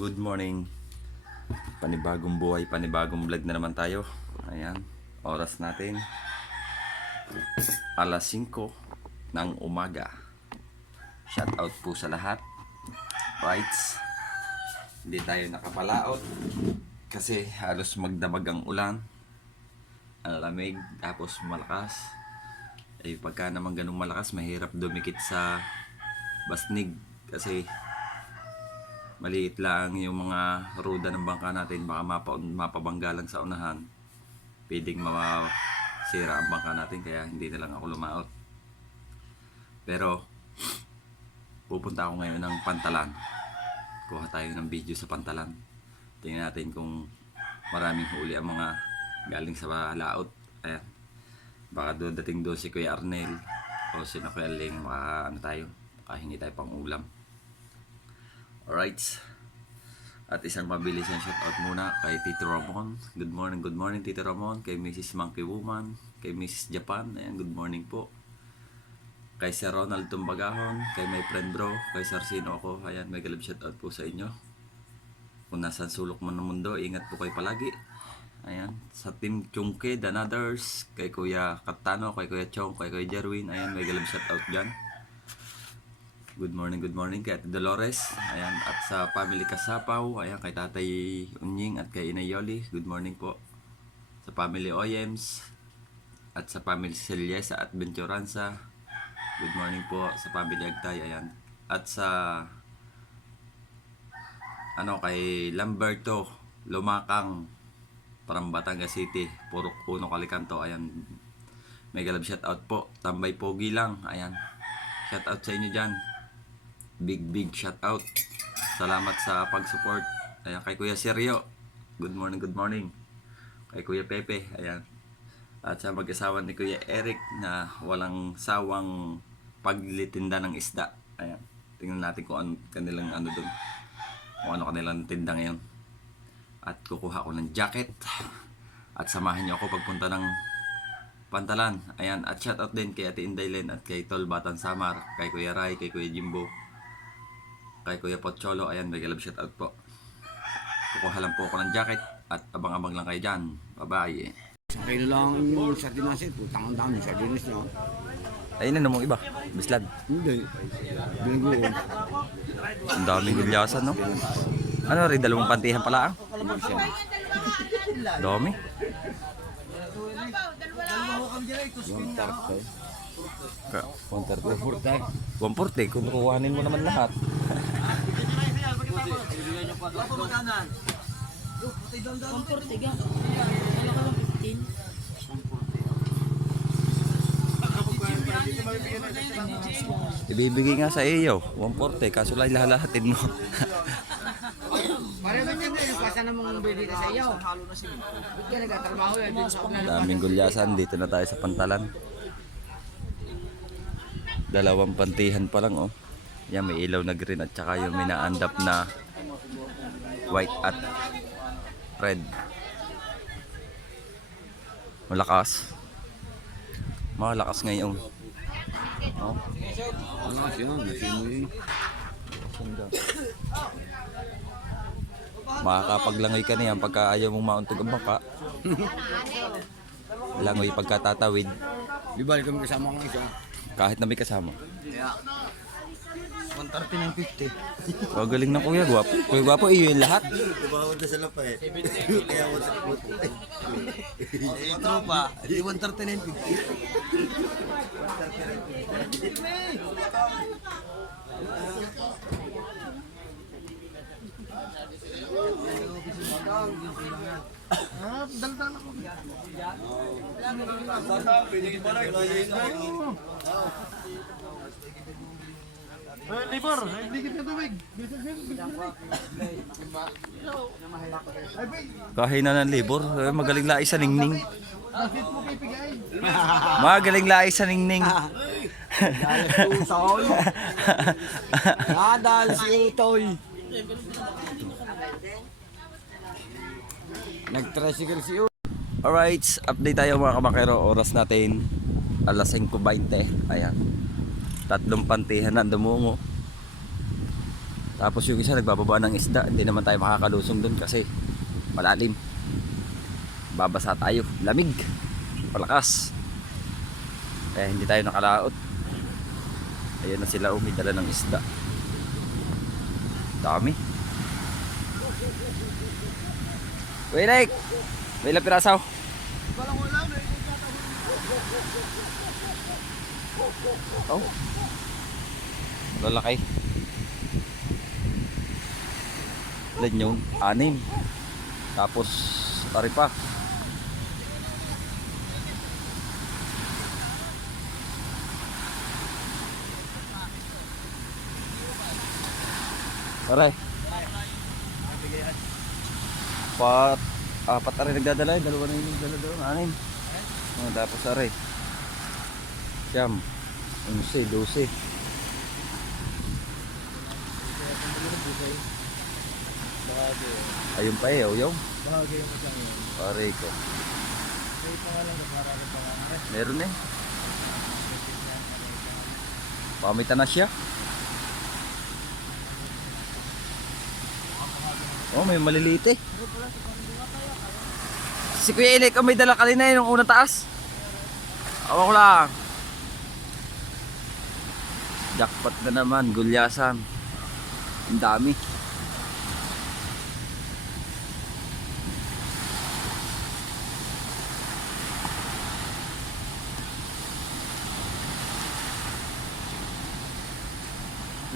Good morning. Panibagong buhay, panibagong vlog na naman tayo. Ayan, oras natin alas 5 ng umaga. Shout out po sa lahat. Rights. Hindi tayo nakapalaot kasi halos magdamag ang ulan. Ang lamig, tapos malakas. Pagka naman ganung malakas, mahirap dumikit sa basnig kasi maliit lang yung mga ruda ng bangka natin, baka mapabangga lang sa unahan, pwedeng masira ang bangka natin, kaya hindi na lang ako lumaot. Pero pupunta ako ngayon ng Pantalan, kuha tayo ng video sa Pantalan, tingnan natin kung maraming huli ang mga galing sa laot. Ayan, baka doon dating doon si Kuya Arnel o si Kuya Ling, makahingi tayo pang ulam. Alright. At isang mabilis ang shoutout muna kay Tito Ramon. Good morning Tito Ramon. Kay Mrs. Monkey Woman. Kay Mrs. Japan. Ayan, good morning po. Kay Sir Ronald Tumbagahon. Kay my friend bro. Kay Sir Sino ako. Ayan, may galab shoutout po sa inyo. Kung nasan sulok man ng mundo, ingat po kayo palagi. Ayan, sa Team Chungkid and others. Kay Kuya Katano, kay Kuya Chong, kay Kuya Jerwin. Ayan, may galab shoutout dyan. Good morning kay Ate Dolores. Ayan, at sa family Kasapaw. Ayan, kay Tatay Unying at kay Inay Yoli. Good morning po. Sa family Oyems. At sa family Celiesa at Venturanza. Good morning po sa family Agtay. Ayan. At sa kay Lamberto Lumakang, from Batangas City, Purok Puno, Calicanto. Ayan, may galab shout out po. Tambay Pogi lang. Ayan, shout out sa inyo dyan. Big shout out. Salamat sa pag-support. Ayan, kay Kuya Sergio. Good morning. Kay Kuya Pepe. Ayan. At sa mag-asawa ni Kuya Eric na walang sawang paglitinda ng isda. Ayan. Tingnan natin kung ano kanilang doon. Kung ano kanilang tinda ngayon. At kukuha ko ng jacket. At samahan niyo ako pagpunta ng Pantalan. Ayan. At shout out din kay Ate Indaylen at kay Tol Batan Samar. Kay Kuya Rai, kay Kuya Jimbo, kay Kuya Pocholo. Ayan, may galab shout out po. Kukuha lang po ako ng jacket at abang-abang lang kayo dyan. Bye-bye. Kayo lang yung sardinas ito. Tangang dami sardinas nyo. Ayun na namang iba. Bislag. Hindi. Bingo. Ang daming gulyasan, no? Ano rin, dalawang pantihan pala ang? Dami. Yung tarko. 130. 140. Kung kukuhanin mo naman lahat. Ibibigay nga sa iyo 140, kaso lang lahalahatin mo. Pareho niya din, pasa namang bili ka sa iyo. Kaya nagtatrabaho yan din sa ulan. Daming gulyasan, dito na tayo sa Pantalan. Dalawang pantihan pa lang, oh. Yan, may ilaw na green at saka yung minaandap na white at red. Malakas ngayon. Oh. Malakas yan, nasimoy. Makakapaglangoy ka na yan pagka ayaw mong mauntog ang baka. Langoy pagka tatawid. Di balik kami kasama ng isa. Kahit na may kasama. 139.50. Oh, galing na kuya, guwapo. Kuya guwapo, iyo yung lahat. Bawal na sa lapa eh. Kaya wala sa puto. Tropa, di 139.50. Dal-dal ako. Libor, ligid na tubig. Kahina ng libor, magaling lai sa ningning. Bakit mo kay pigay? Magaling lai sa ningning. Nadal si Utoy. Nag-tricycle si Utoy. Alright, update tayo mga kamakero. Oras natin alas 5:20. Ayan, tatlong pantihan na dumungo. Tapos yung isa nagbababa ng isda. Hindi naman tayo makakalusong dun kasi malalim. Babasa tayo. Lamig. Palakas. Kaya hindi tayo nakalaot. Ayan na sila, may dala ng isda. Dami. Uy, Rick! May ilang pirasaw? Oh. Lalaki. Ilan yun? 6. Tapos, tari pa. Aray. Apat na rin nagdadala. 2 na yung nagdadala. 6. Tapos aray. Siyam. 11, 12. Ayun pa eh, yung Bahagi yung isang yun. pare ko. May pangalan na para rin pangalan. Meron eh. Pamitan na siya. Oh, may maliliit eh. Si Kuya Ilik ang may dala kanina yun yung unang taas. Awa ko lang. Jackpot na naman, gulyasan. Ang dami.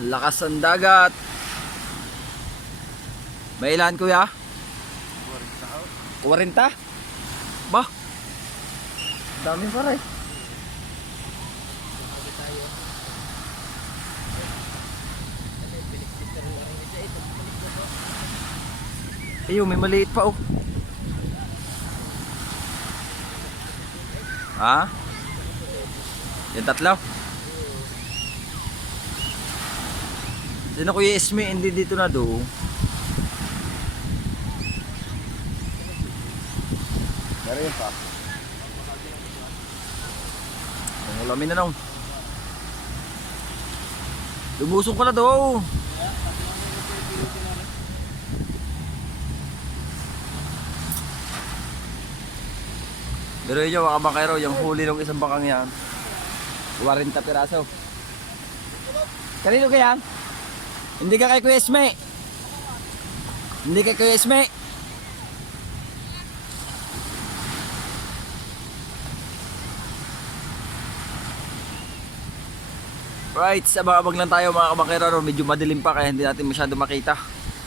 Lakas ang dagat. May ilan kuya? 40. Bah. Dami pa rin. Ayun, may maliit pa oh. Ha? Yung 3? Sino Kuya Ismi, hindi dito na do. Meron yun pa. Ang ulamin na nung. Lumusong ka na do. Pero yun mga kabangkero, yung huli ng isang bakang yan 40 piraso. Kanino kaya? Hindi ka kay Kuya Esme. Hindi kay Kuya Esme. Right, abang-abang lang tayo mga kabangkero. Medyo madilim pa kaya hindi natin masyado makita.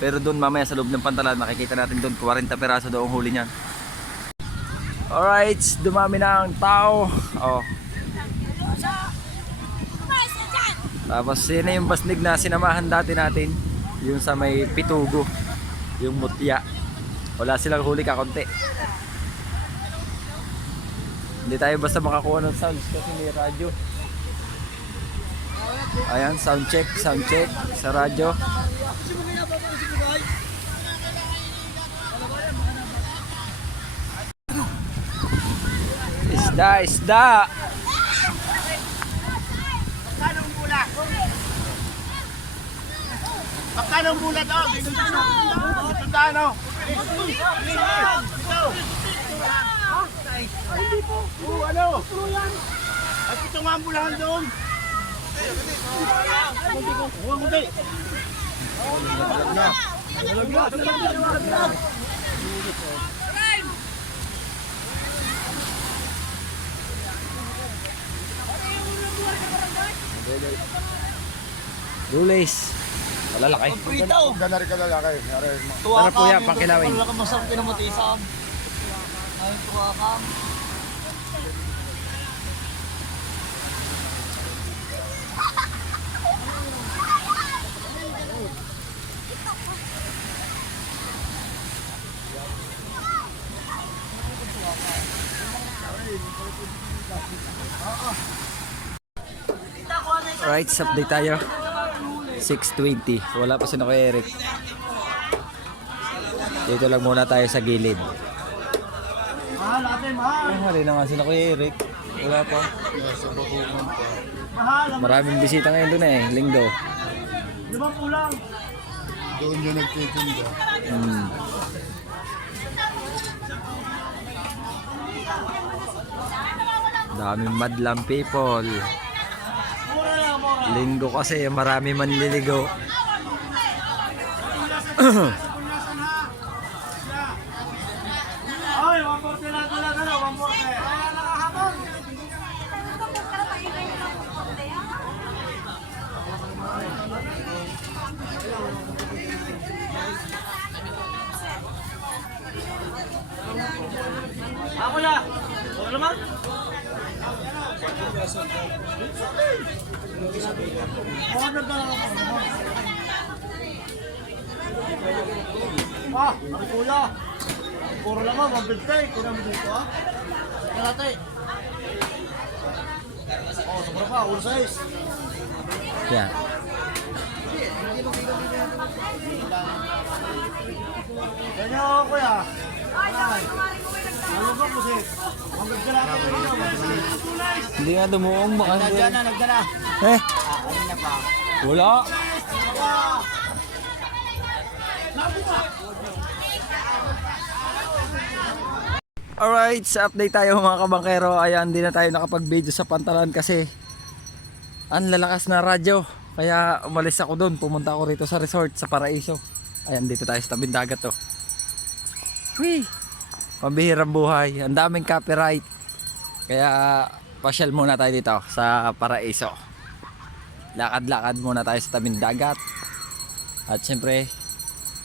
Pero doon mamaya sa loob ng pantalan makikita natin doon 40 piraso daw ang huli niyan. Alright, dumami na ang tao. Oh. Tapos yun yung basnig na sinamahan dati natin. Yung sa may Pitugo. Yung mutya. Wala silang huli kakunti. Hindi tayo basta makakuha ng sounds kasi may radyo. Ayan, sound check sa radyo. Isda. Magkano ang bulat oh? Magkano? Ano? At ito nga ang bulahan doon. Huwag mo tayo. Rules. Malalaki. Gana rin ka lalaki. Tara po yan, pakilawin. Wala kang masarap kinamatisan. Ayun, tuwa ka. Alright, update tayo. 6:20. Wala pa si Kuya Eric. Dito lang muna tayo sa gilid. Mahal ate, mahal. Hari na nga si Kuya Eric. Wala pa. Mahal. Maraming bisita ngayon doon eh. Linggo. 5 kulang. Doon yung nagtitinda. Daming madlang people. Linggo kasi marami manliligo. Ay, 140 lang talaga na, 140. Ako na. Wala naman. Order ka lang ako. Ako kuya. Puro lang mo, mabintay. Kuna mo dito ha. Kalate. Oh, sobra pa, all size. Yan. Ganyan ako kuya. Ay. Ano ba po sir? Magdala ka rin ako. Hindi nga dumuong baka. Nagdala. Eh, Ayun na pa. wala. Alright, sa update tayo mga kabangkero. Ayan, hindi na tayo nakapag-video sa Pantalan kasi ang lalakas na radyo. Kaya umalis ako doon, pumunta ako rito sa resort sa Paraiso. Ayan, dito tayo sa tabing dagat to. Whee! Pambihirang buhay, ang daming copyright. Kaya pasyal muna tayo dito sa Paraiso. Lakad-lakad muna tayo sa tabing dagat. At syempre,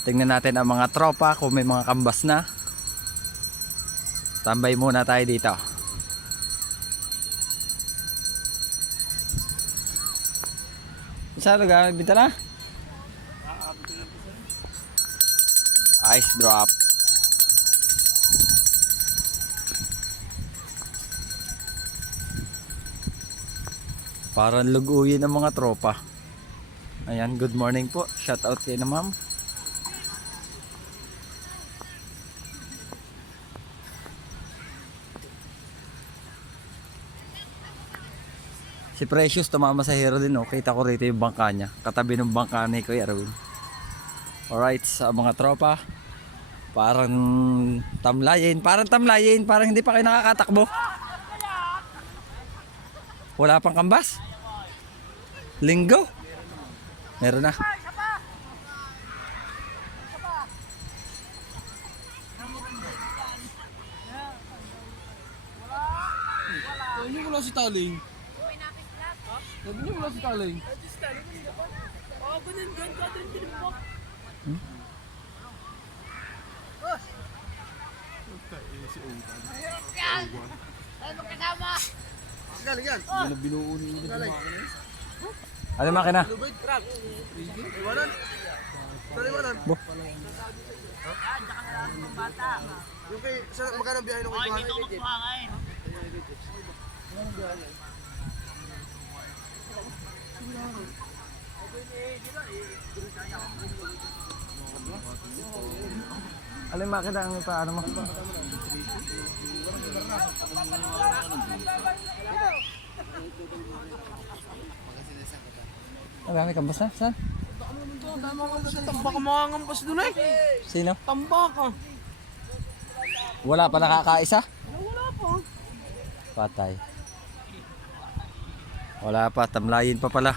tingnan natin ang mga tropa kung may mga kambas na. Tambay muna tayo dito. Saan lugar? Bintana? Ice drop. Parang luguyin ng mga tropa. Ayan, good morning po. Shout out kayo na ma'am. Si Precious tumama sa hero din, oh. Kita ko rito yung bangka niya. Katabi ng bangka ni Kuya Erwin. Alright, sa mga tropa. Parang tamlayin. Parang hindi pa kayo nakakatakbo. Wala pang kambas. Linggo. Meron na. Hindi mo lang si Taling. Sabi niyo wala si Taling. Galing yan. Hindi na binuo ni Galing. Ano makina? Lubid, truck. Iwanan. Iwanan. Bo. Yung kay, magkano biyahe nung kay Tuhan? Alin makina ang paano mo? Ang dami kambas na? Saan? Tambak ang mga ngampas doon eh. Sino? Tambak ah. Wala pa nakakaisa? Wala pa. Patay. Wala pa, tamlayin pa pala.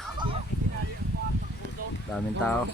Daming tao.